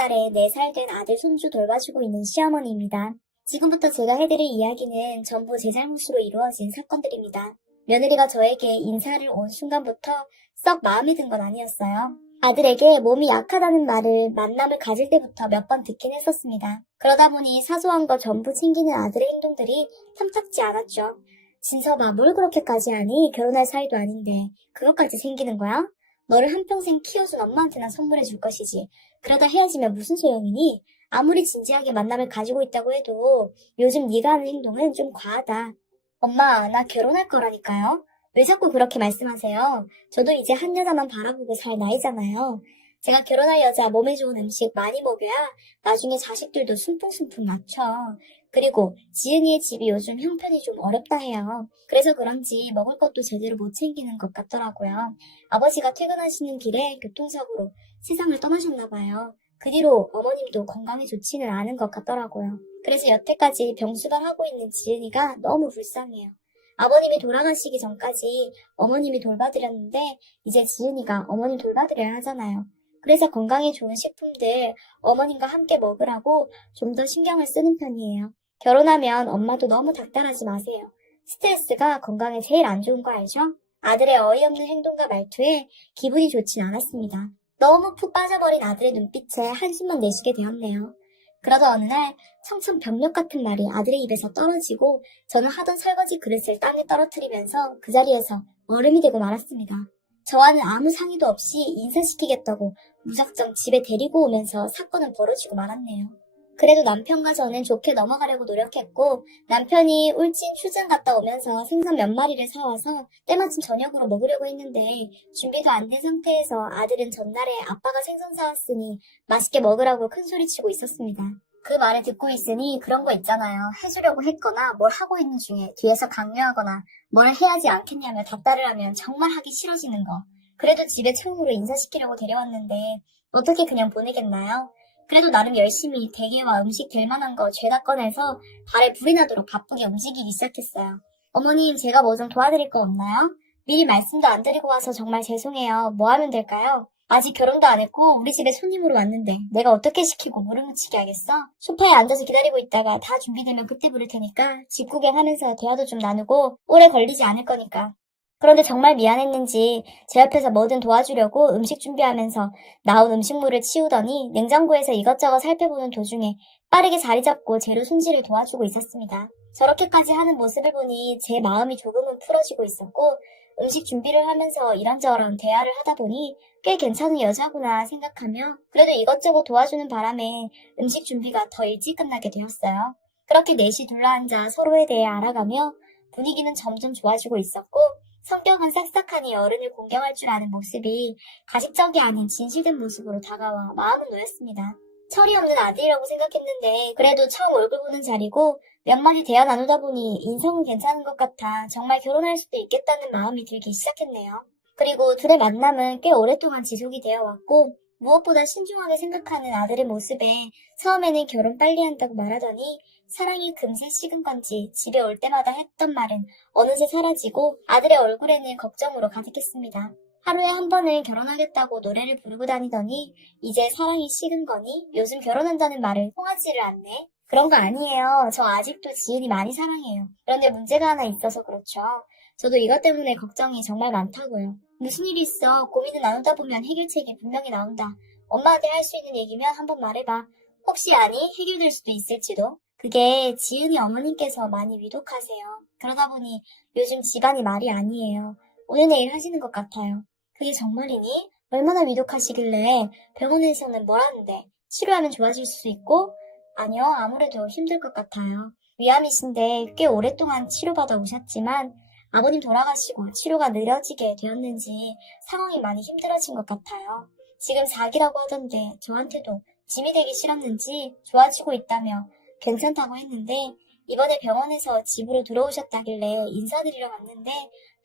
달에 4살 된 아들 손주 돌봐주고 있는 시어머니입니다. 지금부터 제가 해드릴 이야기는 전부 제 잘못으로 이루어진 사건들입니다. 며느리가 저에게 인사를 온 순간부터 썩 마음에 든 건 아니었어요. 아들에게 몸이 약하다는 말을 만남을 가질 때부터 몇 번 듣긴 했었습니다. 그러다 보니 사소한 거 전부 챙기는 아들의 행동들이 탐탁지 않았죠. 진서봐, 뭘 그렇게까지 하니? 결혼할 사이도 아닌데 그것까지 챙기는 거야? 너를 한평생 키워준 엄마한테나 선물해 줄 것이지. 그러다 헤어지면 무슨 소용이니? 아무리 진지하게 만남을 가지고 있다고 해도 요즘 네가 하는 행동은 좀 과하다. 엄마, 나 결혼할 거라니까요. 왜 자꾸 그렇게 말씀하세요? 저도 이제 한 여자만 바라보고 살 나이잖아요. 제가 결혼할 여자 몸에 좋은 음식 많이 먹여야 나중에 자식들도 숨풍숨풍 낳죠. 그리고 지은이의 집이 요즘 형편이 좀 어렵다 해요. 그래서 그런지 먹을 것도 제대로 못 챙기는 것 같더라고요. 아버지가 퇴근하시는 길에 교통사고로 세상을 떠나셨나 봐요. 그 뒤로 어머님도 건강이 좋지는 않은 것 같더라고요. 그래서 여태까지 병수발하고 있는 지은이가 너무 불쌍해요. 아버님이 돌아가시기 전까지 어머님이 돌봐드렸는데 이제 지은이가 어머님 돌봐드려야 하잖아요. 그래서 건강에 좋은 식품들 어머님과 함께 먹으라고 좀 더 신경을 쓰는 편이에요. 결혼하면 엄마도 너무 닥달하지 마세요. 스트레스가 건강에 제일 안 좋은 거 알죠? 아들의 어이없는 행동과 말투에 기분이 좋진 않았습니다. 너무 푹 빠져버린 아들의 눈빛에 한숨만 내쉬게 되었네요. 그러다 어느 날 청천벽력 같은 말이 아들의 입에서 떨어지고 저는 하던 설거지 그릇을 땅에 떨어뜨리면서 그 자리에서 얼음이 되고 말았습니다. 저와는 아무 상의도 없이 인사시키겠다고 무작정 집에 데리고 오면서 사건은 벌어지고 말았네요. 그래도 남편과 저는 좋게 넘어가려고 노력했고 남편이 울진 휴장 갔다 오면서 생선 몇 마리를 사와서 때마침 저녁으로 먹으려고 했는데 준비가 안 된 상태에서 아들은 전날에 아빠가 생선 사왔으니 맛있게 먹으라고 큰소리치고 있었습니다. 그 말을 듣고 있으니 그런 거 있잖아요. 해주려고 했거나 뭘 하고 있는 중에 뒤에서 강요하거나 뭘 해야지 않겠냐며 답답을 하면 정말 하기 싫어지는 거. 그래도 집에 처음으로 인사시키려고 데려왔는데 어떻게 그냥 보내겠나요? 그래도 나름 열심히 대게와 음식 될 만한 거 죄다 꺼내서 발에 불이 나도록 바쁘게 움직이기 시작했어요. 어머님, 제가 뭐 좀 도와드릴 거 없나요? 미리 말씀도 안 드리고 와서 정말 죄송해요. 뭐 하면 될까요? 아직 결혼도 안 했고 우리 집에 손님으로 왔는데 내가 어떻게 시키고 물을 묻히게 하겠어? 소파에 앉아서 기다리고 있다가 다 준비되면 그때 부를 테니까 집 구경하면서 대화도 좀 나누고 오래 걸리지 않을 거니까. 그런데 정말 미안했는지 제 옆에서 뭐든 도와주려고 음식 준비하면서 나온 음식물을 치우더니 냉장고에서 이것저것 살펴보는 도중에 빠르게 자리 잡고 재료 손질을 도와주고 있었습니다. 저렇게까지 하는 모습을 보니 제 마음이 조금은 풀어지고 있었고 음식 준비를 하면서 이런저런 대화를 하다 보니 꽤 괜찮은 여자구나 생각하며 그래도 이것저것 도와주는 바람에 음식 준비가 더 일찍 끝나게 되었어요. 그렇게 넷이 둘러앉아 서로에 대해 알아가며 분위기는 점점 좋아지고 있었고 성격은 싹싹하니 어른을 공경할 줄 아는 모습이 가식적이 아닌 진실된 모습으로 다가와 마음은 놓였습니다. 철이 없는 아들이라고 생각했는데 그래도 처음 얼굴 보는 자리고 몇 마디 대화 나누다 보니 인성은 괜찮은 것 같아 정말 결혼할 수도 있겠다는 마음이 들기 시작했네요. 그리고 둘의 만남은 꽤 오랫동안 지속이 되어 왔고 무엇보다 신중하게 생각하는 아들의 모습에 처음에는 결혼 빨리 한다고 말하더니 사랑이 금세 식은 건지 집에 올 때마다 했던 말은 어느새 사라지고 아들의 얼굴에는 걱정으로 가득했습니다. 하루에 한 번은 결혼하겠다고 노래를 부르고 다니더니 이제 사랑이 식은 거니 요즘 결혼한다는 말을 통하지를 않네. 그런 거 아니에요. 저 아직도 지은이 많이 사랑해요. 그런데 문제가 하나 있어서 그렇죠. 저도 이것 때문에 걱정이 정말 많다고요. 무슨 일이 있어? 고민을 나누다 보면 해결책이 분명히 나온다. 엄마한테 할 수 있는 얘기면 한번 말해봐. 혹시 아니? 해결될 수도 있을지도. 그게 지은이 어머님께서 많이 위독하세요. 그러다 보니 요즘 집안이 말이 아니에요. 오늘 내일 하시는 것 같아요. 그게 정말이니? 얼마나 위독하시길래 병원에서는 뭘 하는데? 치료하면 좋아질 수 있고? 아니요, 아무래도 힘들 것 같아요. 위암이신데 꽤 오랫동안 치료받아 오셨지만 아버님 돌아가시고 치료가 느려지게 되었는지 상황이 많이 힘들어진 것 같아요. 지금 4기라고 하던데 저한테도 짐이 되기 싫었는지 좋아지고 있다며 괜찮다고 했는데 이번에 병원에서 집으로 들어오셨다길래 인사드리러 왔는데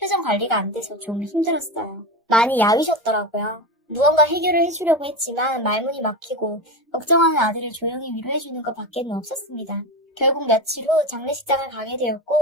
표정 관리가 안 돼서 좀 힘들었어요. 많이 야위셨더라고요. 무언가 해결을 해주려고 했지만 말문이 막히고 걱정하는 아들을 조용히 위로해주는 것 밖에는 없었습니다. 결국 며칠 후 장례식장을 가게 되었고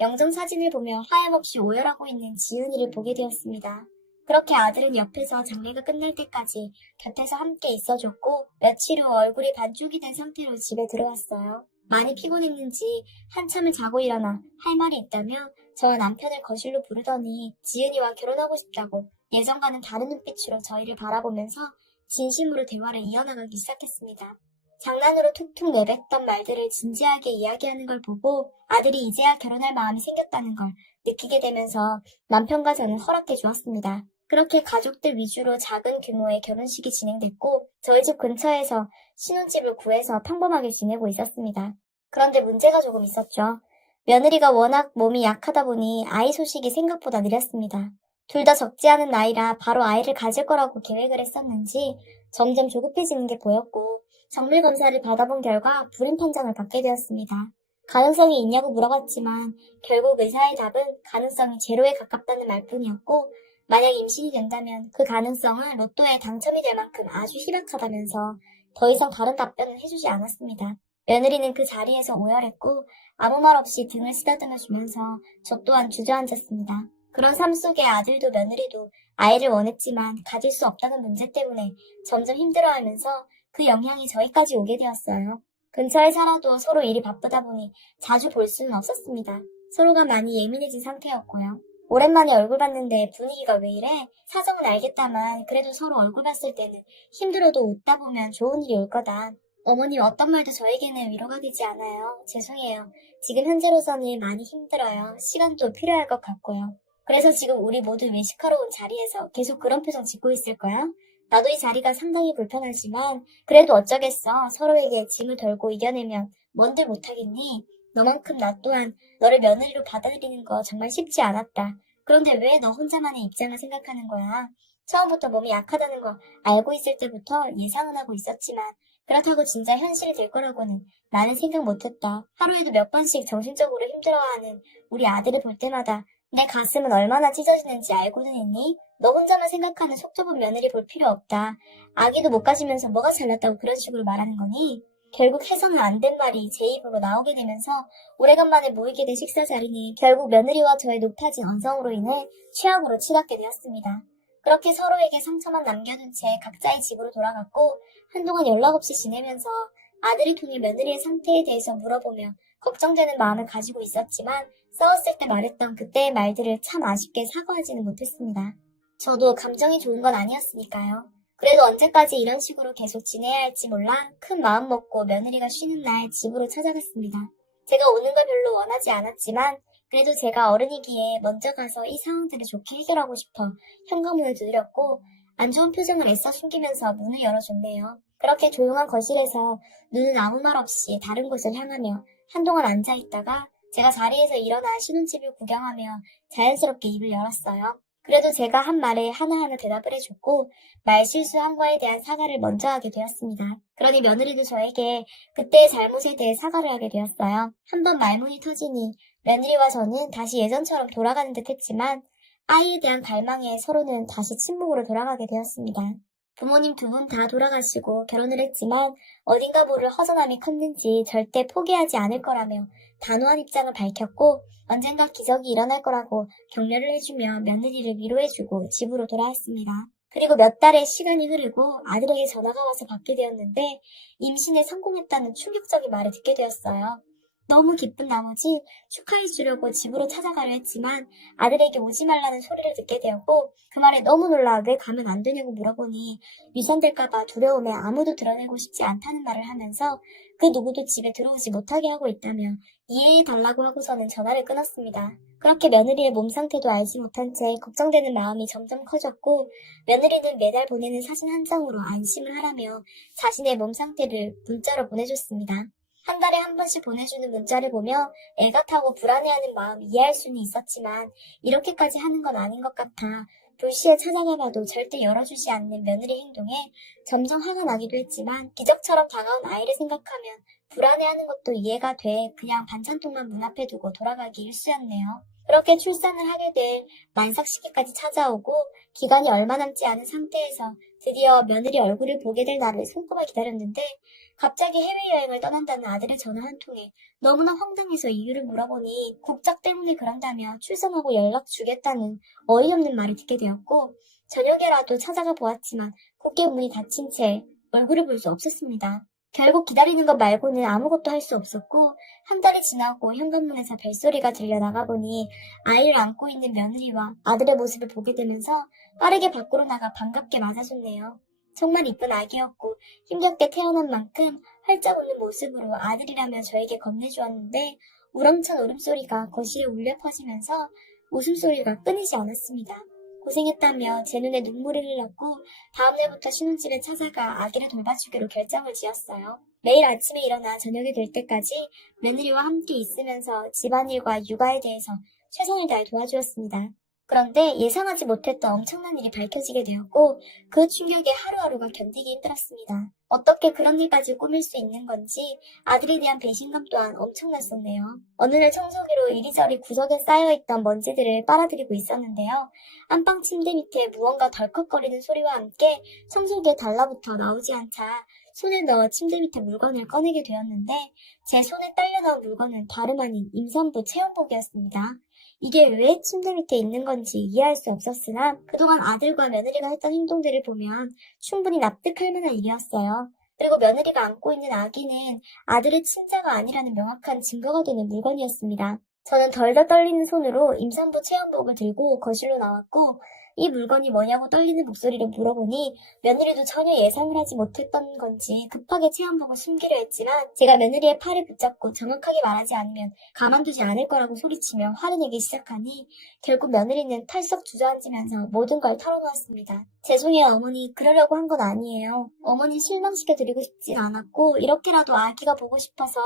영정 사진을 보며 하염없이 오열하고 있는 지은이를 보게 되었습니다. 그렇게 아들은 옆에서 장례가 끝날 때까지 곁에서 함께 있어줬고 며칠 후 얼굴이 반쪽이 된 상태로 집에 들어왔어요. 많이 피곤했는지 한참을 자고 일어나 할 말이 있다며 저와 남편을 거실로 부르더니 지은이와 결혼하고 싶다고 예전과는 다른 눈빛으로 저희를 바라보면서 진심으로 대화를 이어나가기 시작했습니다. 장난으로 툭툭 내뱉던 말들을 진지하게 이야기하는 걸 보고 아들이 이제야 결혼할 마음이 생겼다는 걸 느끼게 되면서 남편과 저는 허락해 주었습니다. 그렇게 가족들 위주로 작은 규모의 결혼식이 진행됐고 저희 집 근처에서 신혼집을 구해서 평범하게 지내고 있었습니다. 그런데 문제가 조금 있었죠. 며느리가 워낙 몸이 약하다 보니 아이 소식이 생각보다 느렸습니다. 둘 다 적지 않은 나이라 바로 아이를 가질 거라고 계획을 했었는지 점점 조급해지는 게 보였고 정밀 검사를 받아본 결과 불임 판정을 받게 되었습니다. 가능성이 있냐고 물어봤지만 결국 의사의 답은 가능성이 제로에 가깝다는 말뿐이었고 만약 임신이 된다면 그 가능성은 로또에 당첨이 될 만큼 아주 희박하다면서 더 이상 다른 답변은 해주지 않았습니다. 며느리는 그 자리에서 오열했고 아무 말 없이 등을 쓰다듬어 주면서 저 또한 주저앉았습니다. 그런 삶 속에 아들도 며느리도 아이를 원했지만 가질 수 없다는 문제 때문에 점점 힘들어하면서 그 영향이 저희까지 오게 되었어요. 근처에 살아도 서로 일이 바쁘다 보니 자주 볼 수는 없었습니다. 서로가 많이 예민해진 상태였고요. 오랜만에 얼굴 봤는데 분위기가 왜 이래? 사정은 알겠다만 그래도 서로 얼굴 봤을 때는 힘들어도 웃다 보면 좋은 일이 올 거다. 어머님 어떤 말도 저에게는 위로가 되지 않아요. 죄송해요. 지금 현재로서는 많이 힘들어요. 시간도 필요할 것 같고요. 그래서 지금 우리 모두 외식하러 온 자리에서 계속 그런 표정 짓고 있을 거야? 나도 이 자리가 상당히 불편하지만 그래도 어쩌겠어. 서로에게 짐을 덜고 이겨내면 뭔들 못하겠니? 너만큼 나 또한 너를 며느리로 받아들이는 거 정말 쉽지 않았다. 그런데 왜 너 혼자만의 입장을 생각하는 거야? 처음부터 몸이 약하다는 거 알고 있을 때부터 예상은 하고 있었지만 그렇다고 진짜 현실이 될 거라고는 나는 생각 못했다. 하루에도 몇 번씩 정신적으로 힘들어하는 우리 아들을 볼 때마다 내 가슴은 얼마나 찢어지는지 알고는 있니? 너 혼자만 생각하는 속 좁은 며느리 볼 필요 없다. 아기도 못 가지면서 뭐가 잘났다고 그런 식으로 말하는 거니? 결국 해서는 안 된 말이 제 입으로 나오게 되면서 오래간만에 모이게 된 식사 자리니 결국 며느리와 저의 높아진 언성으로 인해 최악으로 치닫게 되었습니다. 그렇게 서로에게 상처만 남겨둔 채 각자의 집으로 돌아갔고 한동안 연락 없이 지내면서 아들이 통해 며느리의 상태에 대해서 물어보며 걱정되는 마음을 가지고 있었지만 싸웠을 때 말했던 그때의 말들을 참 아쉽게 사과하지는 못했습니다. 저도 감정이 좋은 건 아니었으니까요. 그래도 언제까지 이런 식으로 계속 지내야 할지 몰라 큰 마음 먹고 며느리가 쉬는 날 집으로 찾아갔습니다. 제가 오는 걸 별로 원하지 않았지만 그래도 제가 어른이기에 먼저 가서 이 상황들을 좋게 해결하고 싶어 현관문을 두드렸고 안 좋은 표정을 애써 숨기면서 문을 열어줬네요. 그렇게 조용한 거실에서 눈은 아무 말 없이 다른 곳을 향하며 한동안 앉아있다가 제가 자리에서 일어나 신혼집을 구경하며 자연스럽게 입을 열었어요. 그래도 제가 한 말에 하나하나 대답을 해줬고 말 실수한 거에 대한 사과를 먼저 하게 되었습니다. 그러니 며느리도 저에게 그때의 잘못에 대해 사과를 하게 되었어요. 한번 말문이 터지니 며느리와 저는 다시 예전처럼 돌아가는 듯 했지만 아이에 대한 갈망에 서로는 다시 침묵으로 돌아가게 되었습니다. 부모님 두 분 다 돌아가시고 결혼을 했지만 어딘가 모를 허전함이 컸는지 절대 포기하지 않을 거라며 단호한 입장을 밝혔고 언젠가 기적이 일어날 거라고 격려를 해주며 며느리를 위로해주고 집으로 돌아왔습니다. 그리고 몇 달의 시간이 흐르고 아들에게 전화가 와서 받게 되었는데 임신에 성공했다는 충격적인 말을 듣게 되었어요. 너무 기쁜 나머지 축하해 주려고 집으로 찾아가려 했지만 아들에게 오지 말라는 소리를 듣게 되었고 그 말에 너무 놀라 왜 가면 안 되냐고 물어보니 위선될까봐 두려움에 아무도 드러내고 싶지 않다는 말을 하면서 그 누구도 집에 들어오지 못하게 하고 있다며 이해해달라고 하고서는 전화를 끊었습니다. 그렇게 며느리의 몸 상태도 알지 못한 채 걱정되는 마음이 점점 커졌고 며느리는 매달 보내는 사진 한 장으로 안심을 하라며 자신의 몸 상태를 문자로 보내줬습니다. 한 달에 한 번씩 보내주는 문자를 보며 애가 타고 불안해하는 마음 이해할 수는 있었지만 이렇게까지 하는 건 아닌 것 같아 불시에 찾아가봐도 절대 열어주지 않는 며느리 행동에 점점 화가 나기도 했지만 기적처럼 다가온 아이를 생각하면 불안해하는 것도 이해가 돼 그냥 반찬통만 문 앞에 두고 돌아가기 일쑤였네요. 그렇게 출산을 하게 될 만삭 시기까지 찾아오고 기간이 얼마 남지 않은 상태에서 드디어 며느리 얼굴을 보게 될 날을 손꼽아 기다렸는데 갑자기 해외여행을 떠난다는 아들의 전화 한 통에 너무나 황당해서 이유를 물어보니 국적 때문에 그런다며 출산하고 연락 주겠다는 어이없는 말을 듣게 되었고, 저녁에라도 찾아가 보았지만 곧게 문이 닫힌 채 얼굴을 볼 수 없었습니다. 결국 기다리는 것 말고는 아무것도 할 수 없었고, 한 달이 지나고 현관문에서 벨소리가 들려 나가보니 아이를 안고 있는 며느리와 아들의 모습을 보게 되면서 빠르게 밖으로 나가 반갑게 맞아줬네요. 정말 이쁜 아기였고 힘겹게 태어난 만큼 활짝 웃는 모습으로 아들이라며 저에게 건네주었는데, 우렁찬 울음소리가 거실에 울려 퍼지면서 웃음소리가 끊이지 않았습니다. 고생했다며 제 눈에 눈물을 흘렸고 다음날부터 신혼집에 찾아가 아기를 돌봐주기로 결정을 지었어요. 매일 아침에 일어나 저녁이 될 때까지 며느리와 함께 있으면서 집안일과 육아에 대해서 최선을 다해 도와주었습니다. 그런데 예상하지 못했던 엄청난 일이 밝혀지게 되었고, 그 충격에 하루하루가 견디기 힘들었습니다. 어떻게 그런 일까지 꾸밀 수 있는 건지 아들에 대한 배신감 또한 엄청났었네요. 어느 날 청소기로 이리저리 구석에 쌓여있던 먼지들을 빨아들이고 있었는데요. 안방 침대 밑에 무언가 덜컥거리는 소리와 함께 청소기에 달라붙어 나오지 않자 손을 넣어 침대 밑에 물건을 꺼내게 되었는데, 제 손에 딸려 나온 물건은 다름 아닌 임산부 체온복이었습니다. 이게 왜 침대 밑에 있는 건지 이해할 수 없었으나 그동안 아들과 며느리가 했던 행동들을 보면 충분히 납득할 만한 일이었어요. 그리고 며느리가 안고 있는 아기는 아들의 친자가 아니라는 명확한 증거가 되는 물건이었습니다. 저는 덜덜 떨리는 손으로 임산부 체온복을 들고 거실로 나왔고, 이 물건이 뭐냐고 떨리는 목소리로 물어보니 며느리도 전혀 예상을 하지 못했던 건지 급하게 체온복을 숨기려 했지만, 제가 며느리의 팔을 붙잡고 정확하게 말하지 않으면 가만두지 않을 거라고 소리치며 화를 내기 시작하니 결국 며느리는 털썩 주저앉으면서 모든 걸 털어놓았습니다. 죄송해요 어머니, 그러려고 한 건 아니에요. 어머니 실망시켜드리고 싶진 않았고 이렇게라도 아기가 보고 싶어서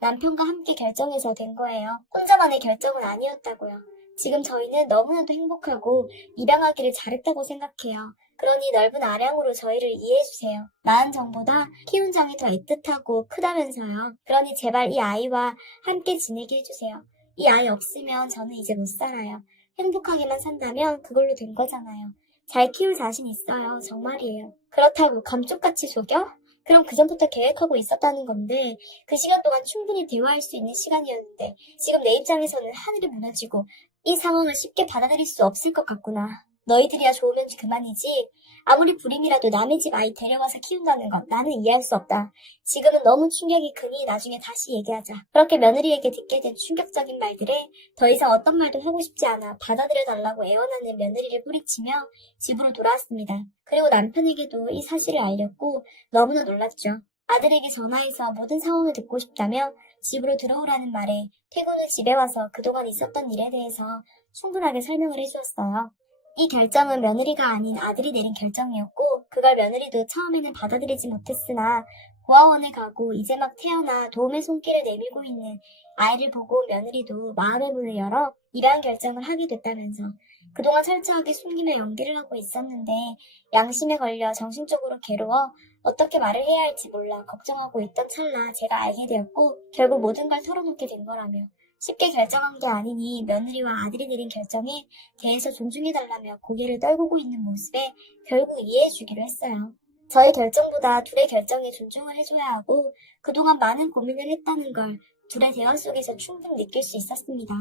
남편과 함께 결정해서 된 거예요. 혼자만의 결정은 아니었다고요. 지금 저희는 너무나도 행복하고 입양하기를 잘했다고 생각해요. 그러니 넓은 아량으로 저희를 이해해주세요. 낳은 정보다 키운 장이 더 애틋하고 크다면서요. 그러니 제발 이 아이와 함께 지내게 해주세요. 이 아이 없으면 저는 이제 못 살아요. 행복하게만 산다면 그걸로 된 거잖아요. 잘 키울 자신 있어요. 정말이에요. 그렇다고 감쪽같이 속여? 그럼 그전부터 계획하고 있었다는 건데, 그 시간 동안 충분히 대화할 수 있는 시간이었는데 지금 내 입장에서는 하늘이 무너지고 이 상황을 쉽게 받아들일 수 없을 것 같구나. 너희들이야 좋으면 그만이지. 아무리 불임이라도 남의 집 아이 데려와서 키운다는 건 나는 이해할 수 없다. 지금은 너무 충격이 크니 나중에 다시 얘기하자. 그렇게 며느리에게 듣게 된 충격적인 말들에 더 이상 어떤 말도 하고 싶지 않아 받아들여달라고 애원하는 며느리를 뿌리치며 집으로 돌아왔습니다. 그리고 남편에게도 이 사실을 알렸고 너무나 놀랐죠. 아들에게 전화해서 모든 상황을 듣고 싶다며 집으로 들어오라는 말에 퇴근 후 집에 와서 그동안 있었던 일에 대해서 충분하게 설명을 해주었어요. 이 결정은 며느리가 아닌 아들이 내린 결정이었고, 그걸 며느리도 처음에는 받아들이지 못했으나 고아원에 가고 이제 막 태어나 도움의 손길을 내밀고 있는 아이를 보고 며느리도 마음의 문을 열어 입양 결정을 하게 됐다면서, 그동안 철저하게 숨기며 연기를 하고 있었는데 양심에 걸려 정신적으로 괴로워 어떻게 말을 해야 할지 몰라 걱정하고 있던 찰나 제가 알게 되었고, 결국 모든 걸 털어놓게 된 거라며, 쉽게 결정한 게 아니니 며느리와 아들이 내린 결정에 대해서 존중해달라며 고개를 떨구고 있는 모습에 결국 이해해주기로 했어요. 저의 결정보다 둘의 결정에 존중을 해줘야 하고 그동안 많은 고민을 했다는 걸 둘의 대화 속에서 충분히 느낄 수 있었습니다.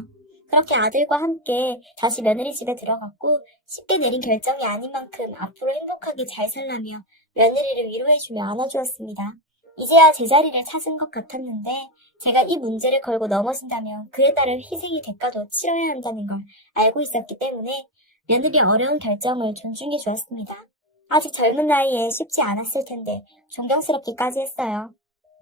그렇게 아들과 함께 다시 며느리 집에 들어갔고, 쉽게 내린 결정이 아닌 만큼 앞으로 행복하게 잘 살라며 며느리를 위로해주며 안아주었습니다. 이제야 제자리를 찾은 것 같았는데, 제가 이 문제를 걸고 넘어진다면 그에 따른 희생의 대가도 치러야 한다는 걸 알고 있었기 때문에 며느리의 어려운 결정을 존중해 주었습니다. 아직 젊은 나이에 쉽지 않았을 텐데 존경스럽기까지 했어요.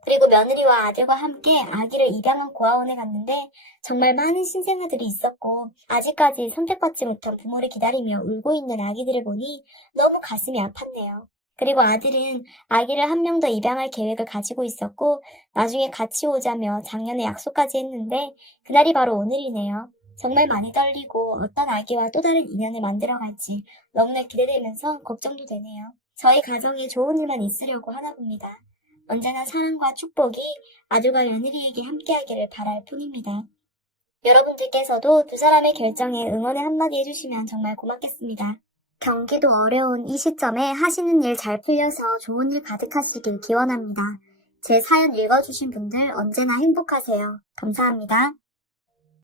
그리고 며느리와 아들과 함께 아기를 입양한 고아원에 갔는데 정말 많은 신생아들이 있었고, 아직까지 선택받지 못한 부모를 기다리며 울고 있는 아기들을 보니 너무 가슴이 아팠네요. 그리고 아들은 아기를 한 명 더 입양할 계획을 가지고 있었고 나중에 같이 오자며 작년에 약속까지 했는데 그날이 바로 오늘이네요. 정말 많이 떨리고 어떤 아기와 또 다른 인연을 만들어갈지 너무나 기대되면서 걱정도 되네요. 저희 가정에 좋은 일만 있으려고 하나 봅니다. 언제나 사랑과 축복이 아들과 며느리에게 함께하기를 바랄 뿐입니다. 여러분들께서도 두 사람의 결정에 응원의 한마디 해주시면 정말 고맙겠습니다. 경기도 어려운 이 시점에 하시는 일 잘 풀려서 좋은 일 가득하시길 기원합니다. 제 사연 읽어주신 분들 언제나 행복하세요. 감사합니다.